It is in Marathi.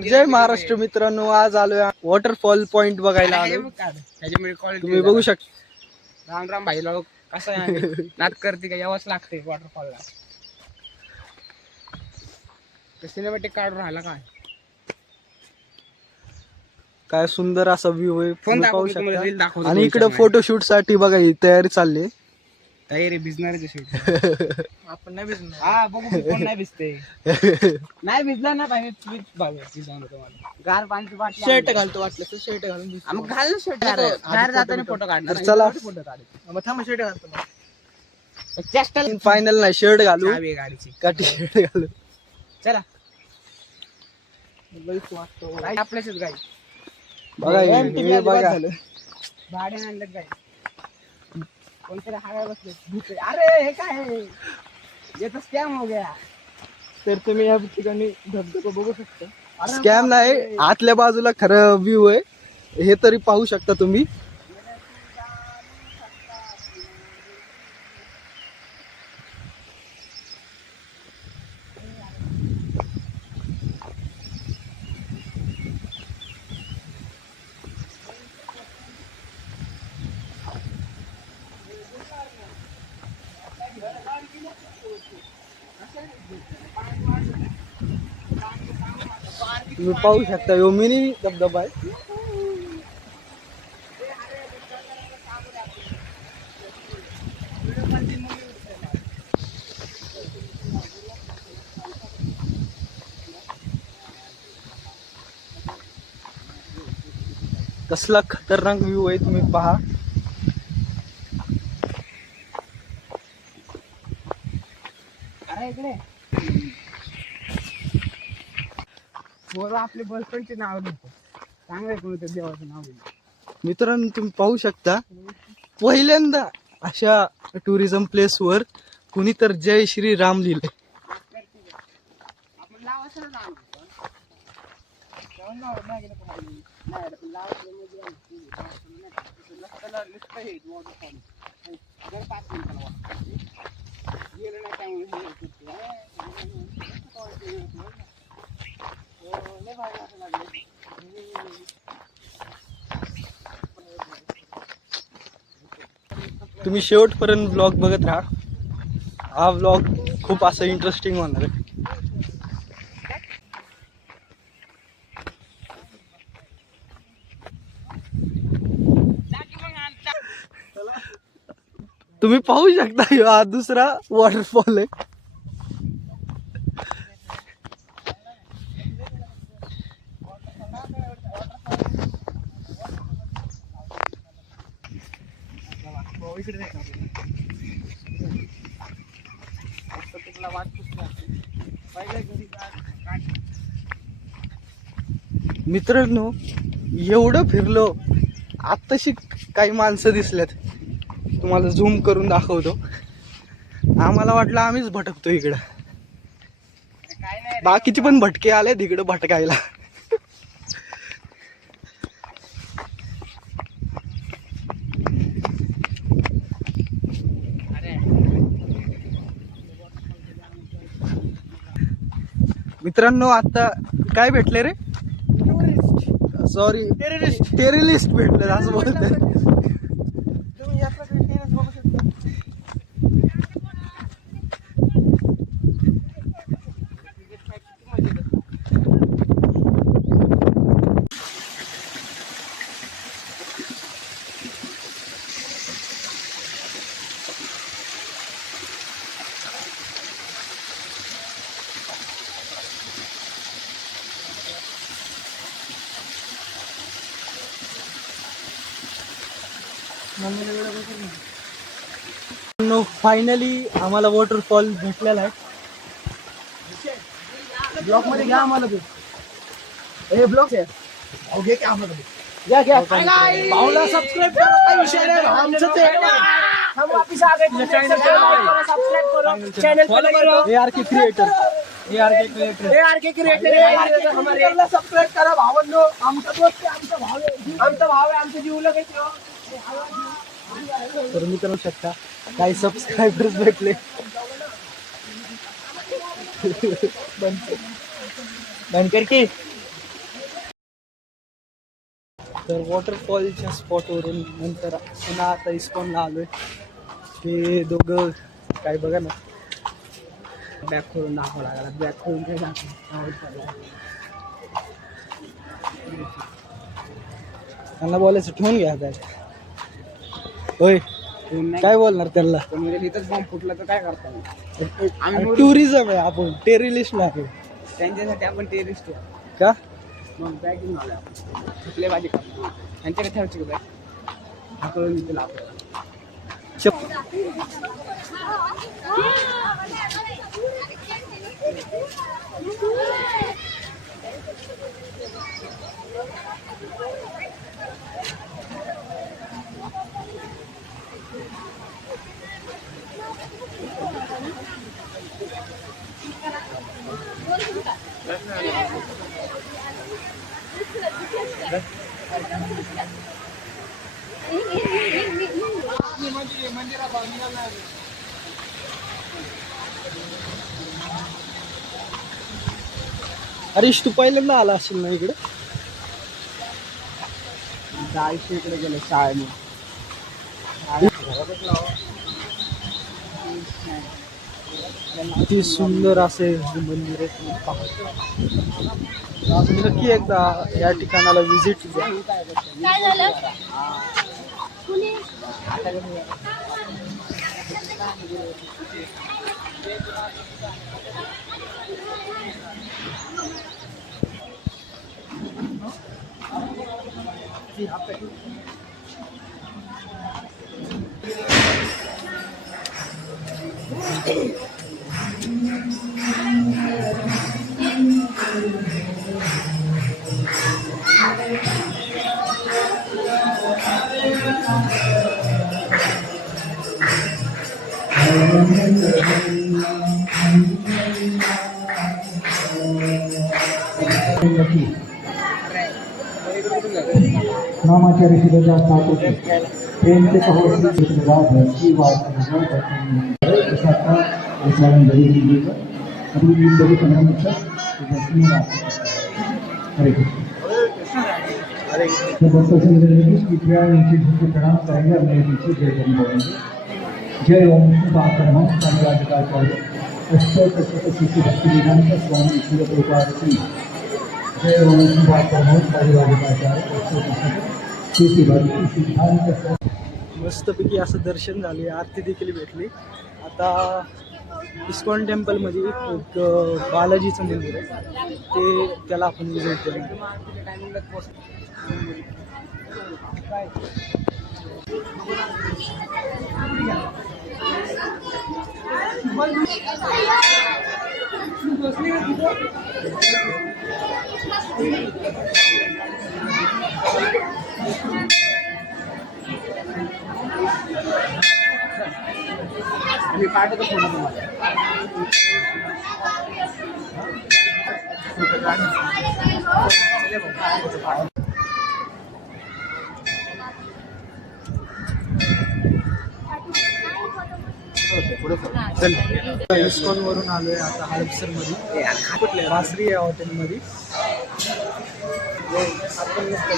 जय महाराष्ट्र मित्रांनो, आज आलोय वॉटरफॉल पॉइंट बघायला आलो. तुम्ही बघू शकता. राम राम भाई लोक, कसं आहे नात करते का यावंच लागते वॉटरफॉलला. सिनेमॅटिक काढून राहिला काय सुंदर असा व्ह्यू आहे, फोन तुम्ही पाहू दाखवतो, रील शकता. दाखवतो. आणि इकडे फोटोशूट साठी बघा ही तयारी चालली आहे. तयारी भिजणारे शेवटी. आपण नाही भिजणार. हा बघू कोण नाही भिजते. नाही भिजला ना पाहिजे प्लीज तुम्हाला गार पाण्याची बाटली शर्ट घालतो वाटलं तर शर्ट घालून दिसतो. मग घाल ना शर्ट. बाहेर जाताना फोटो काढणार. तर चला. फोटो काढायचे. मग थांब शर्ट घालतो मग. चेष्टा फायनल नाही, शर्ट घालू चावी गाडीची. का टी शर्ट घालू. चला लईच वाटतो. आपल्याच गाई बघा हे बघा. भाडे आणलं गाई. कोणतरी हागाय बसले. अरे हे काय आहे? ये तो स्कॅम हो गया. तर तुम्ही या ठिकाणी धबधबा बघू शकता. स्कॅम नाही, आतल्या बाजूला खरं व्ह्यू आहे, हे तरी पाहू शकता तुम्ही. तुम्ही पाहू शकता, यो मिनी धबधबा आहे. कसला खतरनाक व्ह्यू आहे, तुम्ही पहा. अरे इकडे आपले बॉयफ्रेंडचे नाव घेतो. चांगलं आहे कोणतं देवाचं नाव घेतो. मित्रांनो तुम्ही पाहू शकता, पहिल्यांदा अशा टुरिझम प्लेस वर कुणी तर जय श्री राम लिहिले. आपण लावायचं ना नाव. तुम्ही शेवटपर्यंत ब्लॉग बघत राहा. हा ब्लॉग खूप असं इंटरेस्टिंग होणार आहे. तुम्ही पाहू शकता, हा दुसरा वॉटरफॉल आहे. मित्रांनो एवढं फिरलो, आत्ताशी काही माणसं दिसल्यात, तुम्हाला झूम करून दाखवतो. आम्हाला वाटलं आम्हीच भटकतो इकडं. बाकीचे पण भटके आले तिकडं भटकायला. मित्रांनो आता काय भेटले रे? सॉरी, टेररिस्ट भेटले असं बोलतात. तुम्ही या प्रकारे टेरेस बघू शकता. फायनली आम्हाला वॉटरफॉल भेटलेला आहे. ब्लॉक मध्ये घ्या आम्हाला ते. हे ब्लॉक आहे. अहो घे की आम्हाला ते. घ्या घ्या. भाऊला सबस्क्राइब करा, काही विषय नाही. आमचं ते हम वापस आ गए. चॅनल सबस्क्राइब करो, चॅनल फॉलो करो. ARK creator. ARK क्रिएटर हमारे सबस्क्राइब करा भावांनो. आमचा दोस्त आहे, आमचा भाव आहे. आमचा भाव आहे, आमचं जीव लगेच. तर मी करू शकता काही सबस्क्रायबर्स भेटले. बंद कर की तर वॉटरफॉलच्या स्पॉटवरून नंतर पुन्हा आता इस्कॉनला आलोय. हे दोघं काय बघा ना, बॅग खोलून दाखवा लागला. बॅग खोलून काय दाखव. त्यांना बोलायचं ठेवून घ्या बॅग. होय काय बोलणार त्यांना? म्हणजे इथंच बॉम्ब फुटला तर काय करता? टुरिझम आहे, आपण टेररिस्ट नाही. त्यांच्यासाठी आपण टेरिस्ट का मग बॅग घेऊन आलो आपण. कुठले भाजी खातो त्यांच्याकडे ठेवायची का बॅग? हा कळून दिला आपल्याला. हरीश तू पहिल्यांदा आला असेल ना इकडे? 40 इकडे गेले शाळेने. किती सुंदर असे मंदिर आहे. तुम्ही नक्की एकदा या ठिकाणाला व्हिजिट द्या. रामाचार्य शिवाजी ठाकूर प्रेम से कहो की बात हरे कृष्ण नीचे प्रणाम करेंगे और मेरे पीछे जय जन बोलेंगे. जय ओम परमहंस स्वामी शिशु भक्ति वेदांत स्वामी ईश्वर प्रभुपाद की जय ओम परमहंस सिद्धांत. मस्तपैकी असं दर्शन झाले, आरती देखील भेटली. आता इस्कॉन टेम्पलमध्ये एक बालाजीचं मंदिर आहे, ते त्याला आपण विजिट केलं. मी पाठवतो फोन तुम्हाला. इस्कॉन वरून आलोय आता हडपसर मध्ये वासरी या हॉटेलमध्ये. आपण नसतं